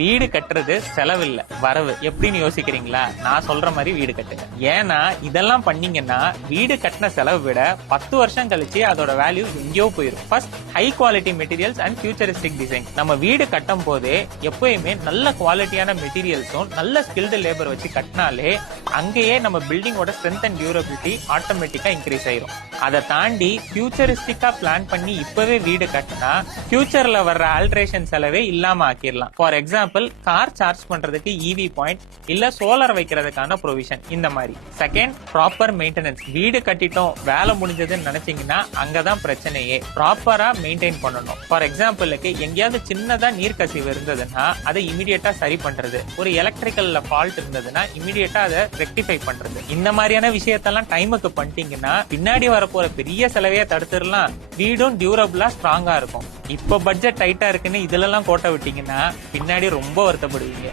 வீடு கட்டுறது செலவில்ல, வரவு. எப்படின்னு யோசிக்கிறீங்களா? நான் சொல்ற மாதிரி வீடு கட்டுங்க. ஏன்னா இதெல்லாம் பண்ணீங்கன்னா வீடு கட்டின செலவு விட 10 வருஷம் கழிச்சு அதோட வேல்யூ எங்கேயோ போயிடும். First, high quality materials and futuristic design. நம்ம வீடு கட்டும் போதே எப்பயுமே நல்ல குவாலிட்டியான மெட்டீரியல்ஸும் நல்ல ஸ்கில்டு லேபர் வச்சு கட்டினாலே அங்கேயே நம்ம பில்டிங்கோட ஸ்ட்ரென்த் அண்ட் டியூரபிலிட்டி ஆட்டோமேட்டிக்கா இன்க்ரீஸ் ஆயிரும். அதை தாண்டி ஃபியூச்சரிஸ்டிக்கா பிளான் பண்ணி இப்பவே வீடு கட்டினா ஃபியூச்சர்ல வர்ற ஆல்ட்ரேஷன் செலவே இல்லாம ஆக்கிடலாம். ஃபார் எக்ஸாம்பிள், கார் சார்ஜ் பண்றதுக்கு இவி பாயிண்ட் இல்ல சோலார் வைக்கிறதுக்கான ப்ரொவிஷன், இந்த மாதிரி. Second, proper maintenance. வீடு கட்டிட்டோம், வேலை முடிஞ்சதுன்னு நினைச்சீங்கன்னா அங்கதான் பிரச்சனையே. ப்ராப்பரா மெயின்டைன் பண்ணணும். ஃபார் எக்ஸாம்பிளுக்கு எங்கேயாவது சின்னதா நீர் கசிவு இருந்ததுன்னா அதை இமிடியேட்டா சரி பண்றது, ஒரு எலக்ட்ரிக்கல்ல ஃபால்ட் இருந்ததுன்னா இமிடியேட்டா அதை ரெக்டிஃபை பண்றது, இந்த மாதிரியான விஷயத்தெல்லாம் டைமுக்கு பண்ணிட்டீங்கன்னா பின்னாடி வரப்போற பெரிய செலவையே தடுத்துடலாம். வீடும் டியூரபிளா ஸ்ட்ராங்கா இருக்கும். இப்ப பட்ஜெட் டைட்டா இருக்குன்னு இதுல எல்லாம் கோட்டை விட்டீங்கன்னா பின்னாடி ரொம்ப வருத்தப்படுவீங்க.